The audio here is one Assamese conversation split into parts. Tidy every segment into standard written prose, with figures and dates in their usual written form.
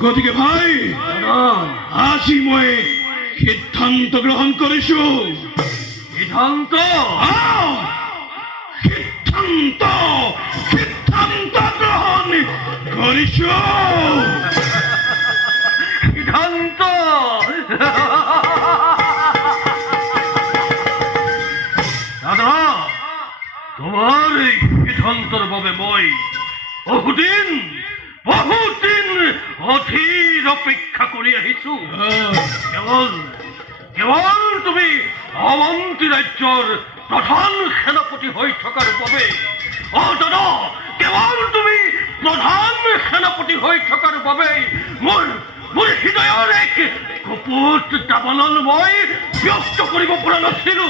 গতিকে ভাই আজি মই সিদ্ধান্ত গ্ৰহণ কৰিছো সিদ্ধান্ত গ্ৰহণ কৰিছো সিদ্ধান্ত দাদা তোমাৰ এই সিদ্ধান্তৰ বাবে মই বহুদিন অধীৰ অপেক্ষা কৰি আহিছো কেৱল তুমি অৱন্তী ৰাজ্যৰ প্ৰধান সেনাপতি হৈ থকাৰ বাবে দাদা কেৱল তুমি প্ৰধান সেনাপতি হৈ থকাৰ বাবে মোৰ হৃদয়ৰ এক কপুত দাবানল মই ব্যক্ত কৰিব পৰা নাছিলো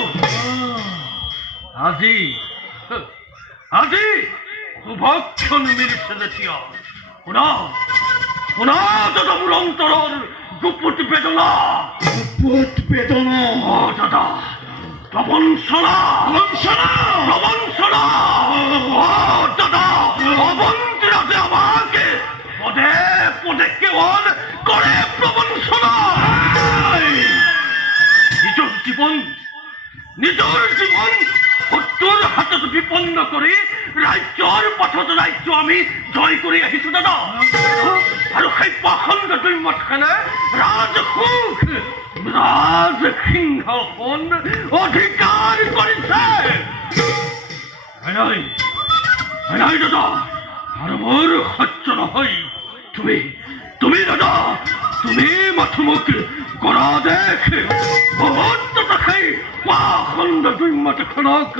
আজি শুভক্ষণ মিলিছে যেতিয়া শুনা দাদা মোৰ অন্তৰৰ গুপুত বেদনা দাদা প্ৰবঞ্চনা দাদা অৱন্তী ৰাজে আমাকে পদে পদে কেৱল কৰে প্ৰবঞ্চনা নিজৰ জীৱন শত্ৰুৰ হাতত বিপন্ন কৰি ৰাজ্যৰ পথত ৰাজ্য আমি জয় কৰি আহিছো দাদা আৰু সেই পাখণ্ড দৈম্যতখনে ৰাজসিংহাসন অধিকাৰ কৰিছে দাদা আৰু মোৰ সহ্য নহয় তুমি দাদা তুমি মাথো মোক কৰা দেখ বহুত সেই পাখণ্ড দুইমাতখনক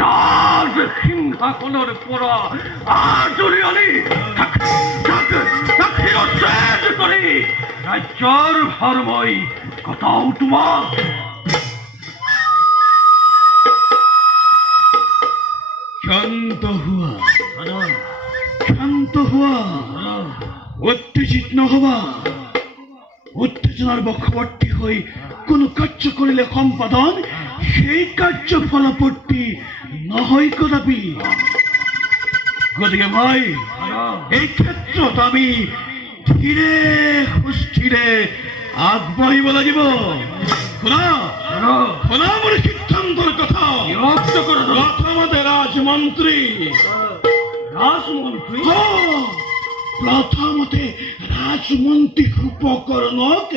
ৰাজ সিংহাসনৰ পৰা আঁতৰি আনি তাক শিৰচ্ছেদ কৰি ৰাজ্যৰ ভাৰ মই কটাও তোমাক। শান্ত হোৱা, উত্তেজিত নহবা। উত্তেজনাৰ বশৱৰ্তী হৈ কোনো কাৰ্য কৰিলে সম্পাদন, সেই কাৰ্য ফলৱৰ্তী নহয় কদাপি। গতিকে ভাই, এই ক্ষেত্ৰত আমি ধীৰে সুস্থিৰে আগবাঢ়িব লাগিব। শুনা মোৰ সিদ্ধান্তৰ কথা। প্ৰথমতে ৰাজমন্ত্ৰী উপকৰণক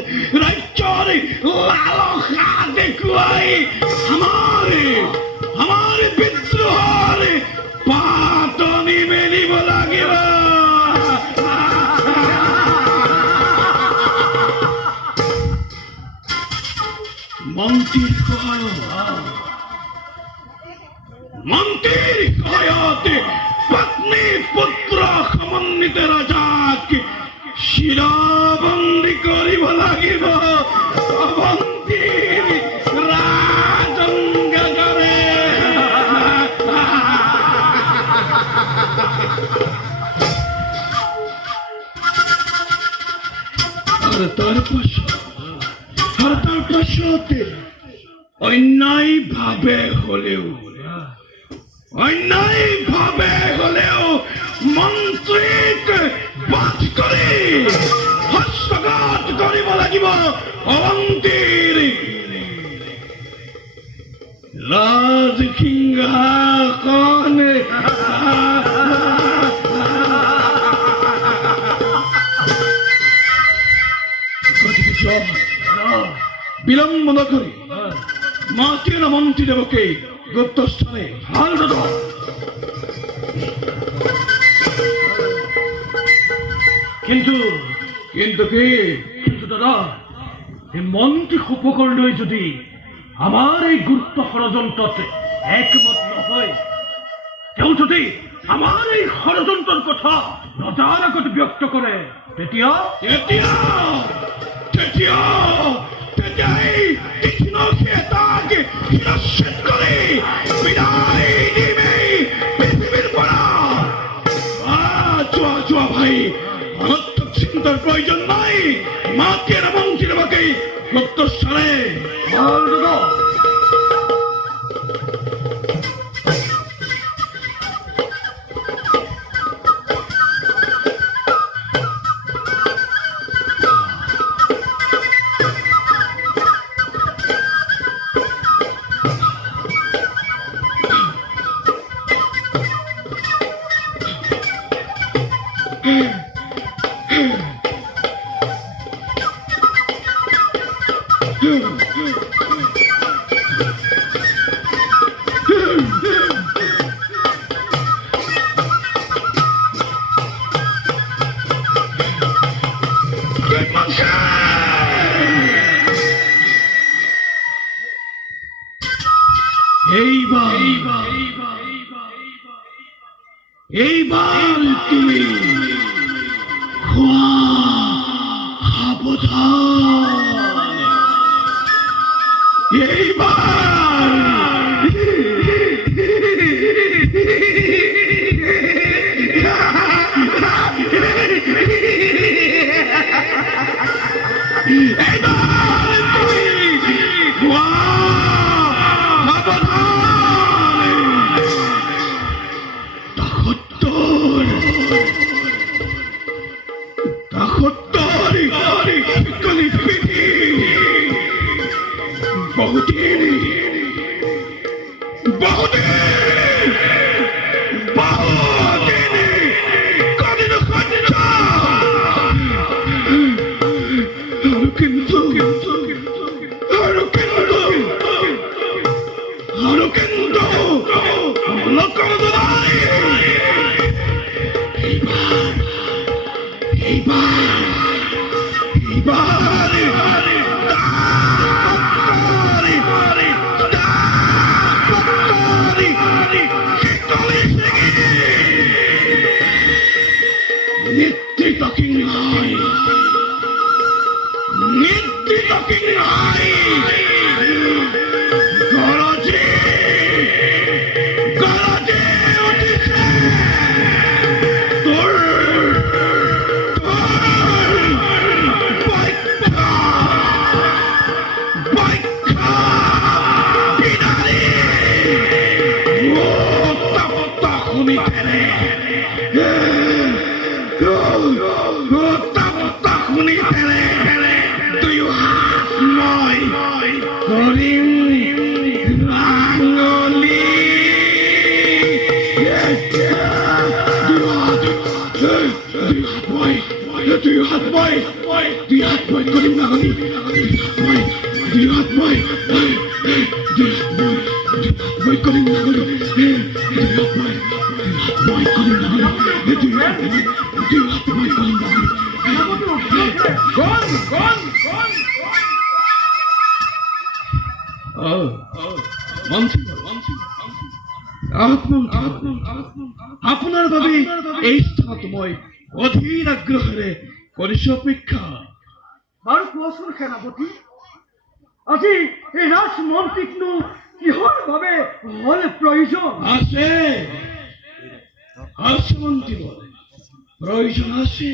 ৰাজ্যৰ লালসা দেখুৱাই আমাৰ বিদ্ৰোহৰ পাতনি মেলিব লাগিব। মন্ত্ৰীৰ সহায়ত পত্নী পুত্ৰ সমন্বিত ৰজাক শিৰবন্দী কৰিব লাগিব। অৱন্তীৰ ৰাজংগৰে আৰু তাৰ পাছত অন্যায়ভাৱে হলেও মন্ত্ৰীক বাদ কৰি হস্তগত কৰিব লাগিব। অৱন্তীৰ ৰাজ সিংহাসন বিলম্ব নকৰি মাতিৰ মন্ত্ৰীদেৱকে গুপ্তস্থানে ভাল দাদা। কিন্তু দাদা, এই মন্ত্ৰী উপকৰণে যদি আমাৰ এই গুপ্ত ষড়যন্ত্ৰত একমত নহয়, তেওঁ যদি আমাৰ এই ষড়যন্ত্ৰৰ কথা ৰজাৰ আগত ব্যক্ত কৰে, তেতিয়া ভাই, অনর্থক চিন্তার প্রয়োজন নাই। মাকে মন্ত্রী দেবকে গুপ্তস্থানে এইবার তুমি সাবধান। এইবার শীতলী শীতলী নিত্যিত কি নাই নিত্যিত কি নাই গরজে গরজে উঠিছে তোর আপনার বাবে এই স্থানত মই অধীর আগ্ৰহেৰে কৰিছো অপেক্ষা। বাৰু কোৱাচোন সেনাপতি, আজি এই ৰাজমন্ত্ৰীকনো কিহৰ বাবে হলে প্ৰয়োজন? আছে আছে মন্ত্ৰী প্ৰয়োজন আছে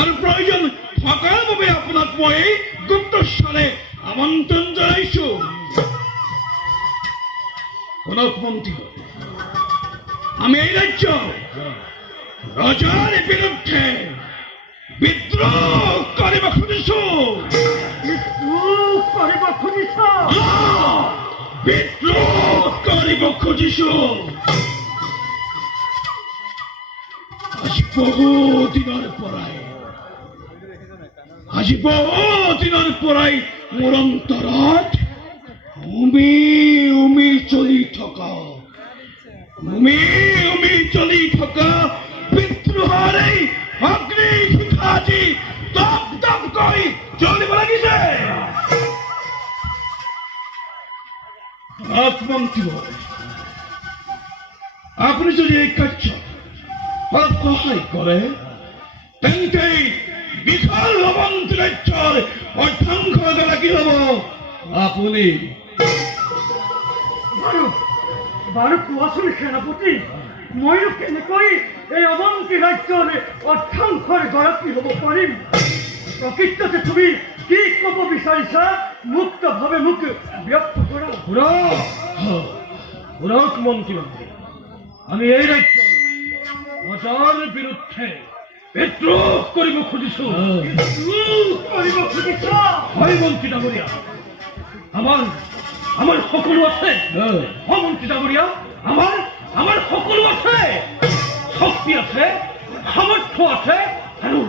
আৰু প্ৰয়োজন থকাৰ বাবে আপোনাক মই গুপ্তস্বৰে আমন্ত্ৰণ জনাইছো। শুনক মন্ত্ৰী, আমি এই ৰাজ্য ৰজাৰ বিৰুদ্ধে বিদ্ৰোহ কৰিব খুজিছো। কৰিব খুজিছ? বিদ্ৰোহ কৰিব খুজিছো। আজি বহু দিনৰ পৰাই মোৰ অন্তৰত উমি উমি চলি থকা বিদ্ৰোহৰ এই অগ্নি শিখা আজি দপ দপকৈ জ্বলিব লাগিছে। মন্ত্ৰী, আপুনি যদি এই কাৰ্য অলপ সহায় কৰে তেন্তে বিশাল অৱন্তী ৰাজ্যৰ অৰ্ধাংশ লাগি হব আপুনি। বাৰু কোৱাচোন সেনাপতি, মইনো কেনেকৈ এই অৱন্তী ৰাজ্যৰ অৰ্ধাংশৰ গৰাকী হব পাৰিম? প্ৰকৃততে তুমি কি কব বিচাৰিছা মুক্তভাৱে মোক ব্যক্ত কৰা। শুনক মন্ত্ৰী, আমি এই ৰাজ্যৰ ৰজাৰ বিৰুদ্ধে বিদ্ৰোহ কৰিব খুজিছো। হয় মন্ত্ৰী ডাঙৰীয়া, আমাৰ সকলো আছে। মন্ত্ৰী ডাঙৰীয়া, আমাৰ সকলো আছে, শক্তি আছে, সামৰ্থ্য আছে আৰু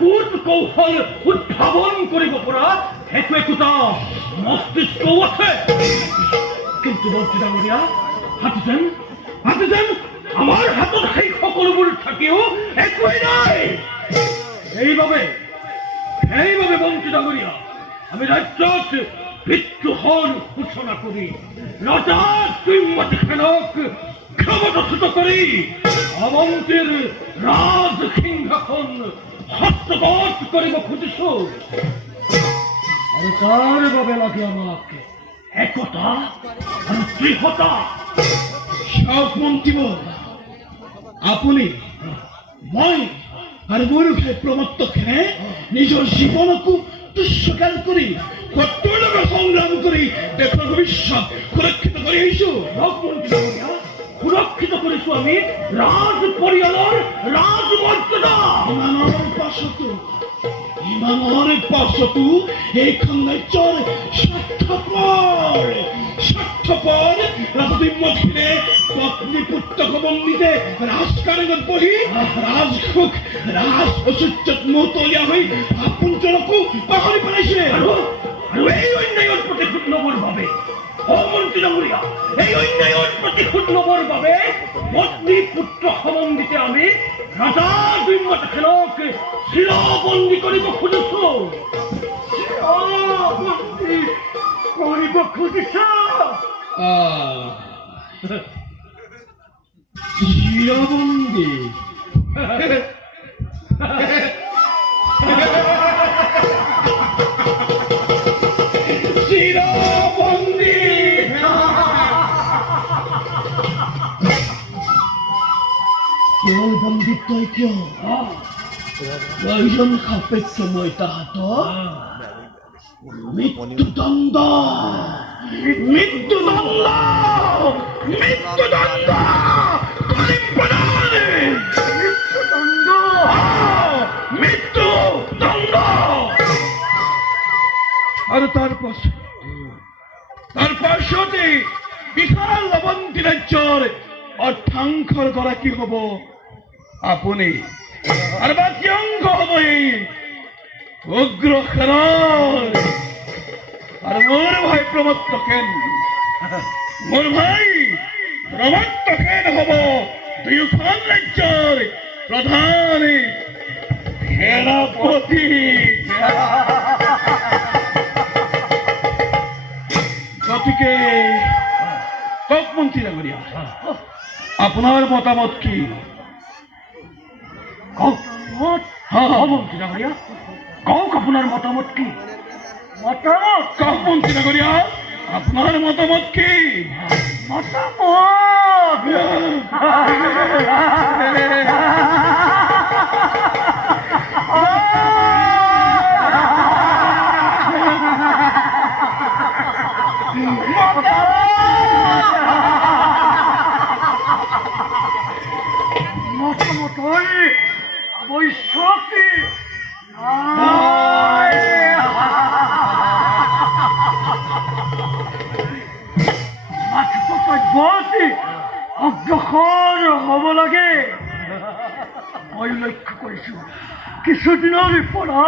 কূট কৌশল উদ্ভাৱন কৰিব পৰা সেইটো একোটা মস্তিষ্কও আছে। কিন্তু মন্ত্ৰী ডাঙৰীয়া, হাতী যেন আমাৰ হাতত সেই সকলোবোৰ থাকিও একোৱেই নাই। সেইবাবে মন্ত্ৰী ডাঙৰীয়া, আমি ৰাজ্যত বিদ্ৰোহৰ সূচনা কৰি ৰজা শ্ৰীমতীখনক ক্ষমতাচ্যুত কৰি অৱন্তীৰ ৰাজ সিংহাসন হস্তগত কৰিব খুজিছো। আৰু তাৰ বাবে লাগে আমাক একতা আৰু দৃঢ়তা। মন্ত্ৰী, আপুনি মই আৰু মোৰ প্ৰমত্তখনে নিজৰ জীৱনকো তুচ্ছকাল কৰি শত্ৰুৰ লগত সংগ্ৰাম কৰি দেশৰ ভৱিষ্যত সুৰক্ষিত কৰি আহিছো। সুৰক্ষিত কৰিছো আমি ৰাজ পৰিয়ালৰ ৰাজমৰ্যাদা। ইমানৰ পাছতো এইখন ৰাজ্যৰ স্বাৰ্থপৰ ৰাজদৈম্যখনে পত্নী পুত্ৰক বন্দীতে ৰাজকাৰেঙত বহি ৰাজসুখ ঐশ্বৰ্যত মতলীয়া হৈ আপোনজনকো পাহৰি পেলাইছে। আৰু এই অন্যায়ৰ প্ৰতিশোধ ল'বৰ বাবে মন্ত্ৰী ডাঙৰীয়া, এই অন্যায়ৰ প্ৰতিশোধ ল'বৰ বাবে পত্নী পুত্ৰ সম্বন্ধিতে আমি ৰজা দুৰ্মতখনক চিৰবন্দী কৰিব খুজিছো। কৰিব খুজিছা? চিৰবন্দি চিৰবন্দি কেৱল বন্দিত্বই কিয় প্ৰয়োজন সাপেক্ষে মই তাহাঁতক মৃত্যুদণ্ড মৃত্যুদণ্ড মৃত্যুদণ্ড কৰিম প্ৰদান মৃত্যুদণ্ড মৃত্যুদণ্ড আৰু তাৰ পাছতে বিশাল অৱন্তী ৰাজ্যৰ অৰ্ধাংশৰ গৰাকী হ'ব আপুনি আৰু বাকী অংশ হ'ব এই উগ্ৰসেনৰ আৰু মোৰ ভাই প্ৰমত্তকেন মোৰ ভাই প্ৰমত্তকেন হ'ব দুয়োখন ৰাজ্যৰ প্ৰধান সেনাপতি গতিকে কওক মন্ত্ৰী ডাঙৰীয়া আপোনাৰ মতামত কি কওক মন্ত্ৰী ডাঙৰীয়া কওক আপোনাৰ মতামত কি মতামত কওক মন্ত্ৰী ডাঙৰীয়া আপোনাৰ মতামত কি মতামত আৱশ্যক অগ্ৰসৰ হ'ব লাগে মই লক্ষ্য কৰিছো কিছুদিনৰ পৰা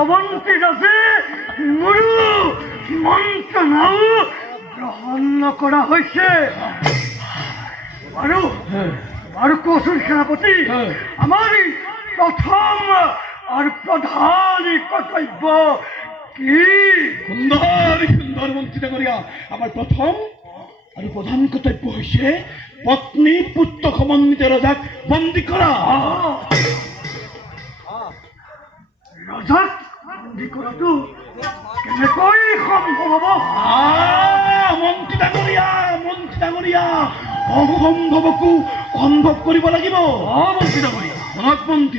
অৱন্তী ৰাজে মোৰো মন্ত্ৰণাও গ্ৰহণ নকৰা হৈছে আৰু কচোন সেনাপতি আমাৰ প্ৰথম আৰু প্ৰধান কৰ্তব্য কি সুন্দৰ মন্ত্ৰী ডাঙৰীয়া আমাৰ প্ৰথম আৰু প্ৰধান কৰ্তব্য হৈছে পত্নী পুত্ৰ সমন্বিত ৰজাক বন্দী কৰা ৰজাক বন্দী কৰাটো কেনেকৈ সম্ভৱ হ'ব মন্ত্ৰী ডাঙৰীয়া অসম্ভৱকো সম্ভৱ কৰিব লাগিব মন্ত্ৰী ডাঙৰীয়া মনত মন্ত্ৰী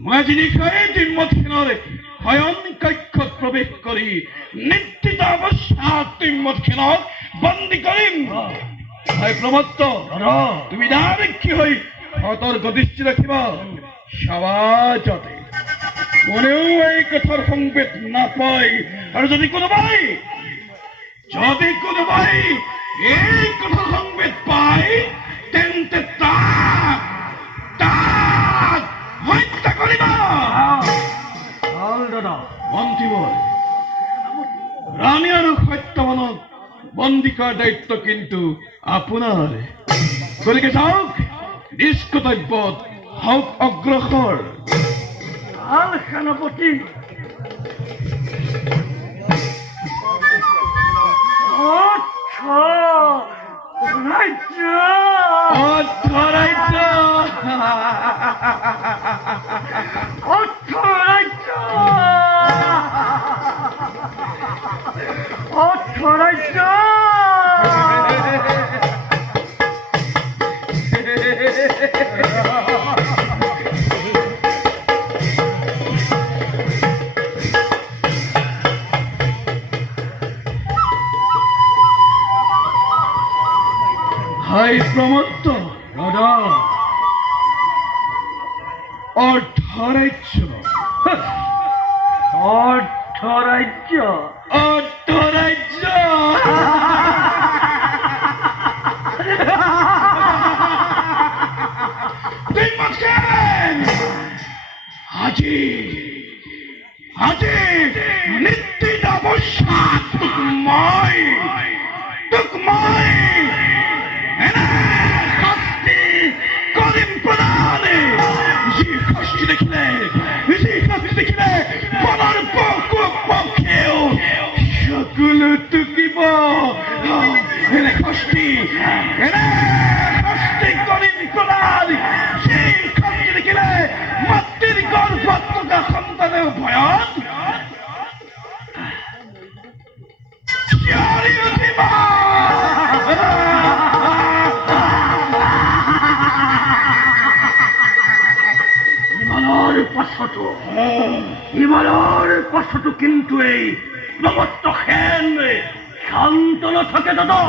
মই আজি নিশাই তিম্মতখেনৰ শয়ন কক্ষত প্ৰৱেশ কৰি নিশ্চিত অৱস্থাত তিম্মতখেনক বন্দী কৰিম ভাই প্ৰমত্ত তুমি দাৰিক্ষী হৈ সতৰ্ক দৃষ্টি ৰাখিব সমাজতে কোনেও এই কথাৰ সংবেদ নাপায় আৰু যদি কোনোবাই এই কথাৰ সংবেদ পায় তেন্তে তাক হত্যা কৰিব মন্ত্ৰীবৰ ৰাণী আৰু সত্যৱানক বন্দী কৰাৰ দায়িত্ব কিন্তু আপোনাৰ গতিকে যাওক নিজ কৰ্তব্যত হওক অগ্ৰসৰ ভাল সেনাপতি হাই প্ৰমত্ত ৰজা অৰ্ধৰাজ্য আজি নিশ্চিত অৱস্থাত তোক মই কৰিম প্ৰদান যি শাস্তি দেখিলে মনৰ পক্ষেও সকলো টুকিব এনে শাস্তি সেই গৰিব প্ৰধান সেই খানকে দেখিলে মাতৃৰ গৰ্ভত থকা সন্তানেও ভয়ত চিঞৰি উঠিব। ইমানৰ পাছতো কিন্তু এই প্ৰবৰ্তকহেন শান্ত নাথাকে দাদা।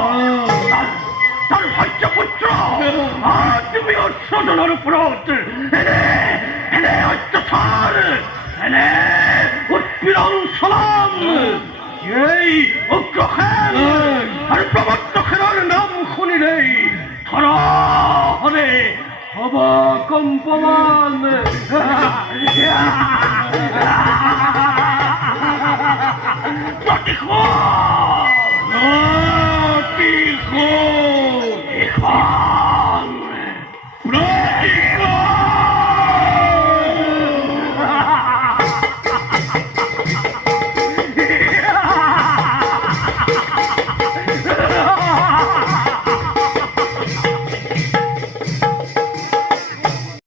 তাৰ ভাগ্য পুত্ৰ তুমি অশ্বজনৰ ওপৰত এনে অত্যাচাৰ এনে উৎপীড়ন চলাম এই উগ্ৰসেন আৰু প্ৰবৰ্তকহেনৰ নাম শুনিলেই ধৰাহৰে হ'ব কম্পমান।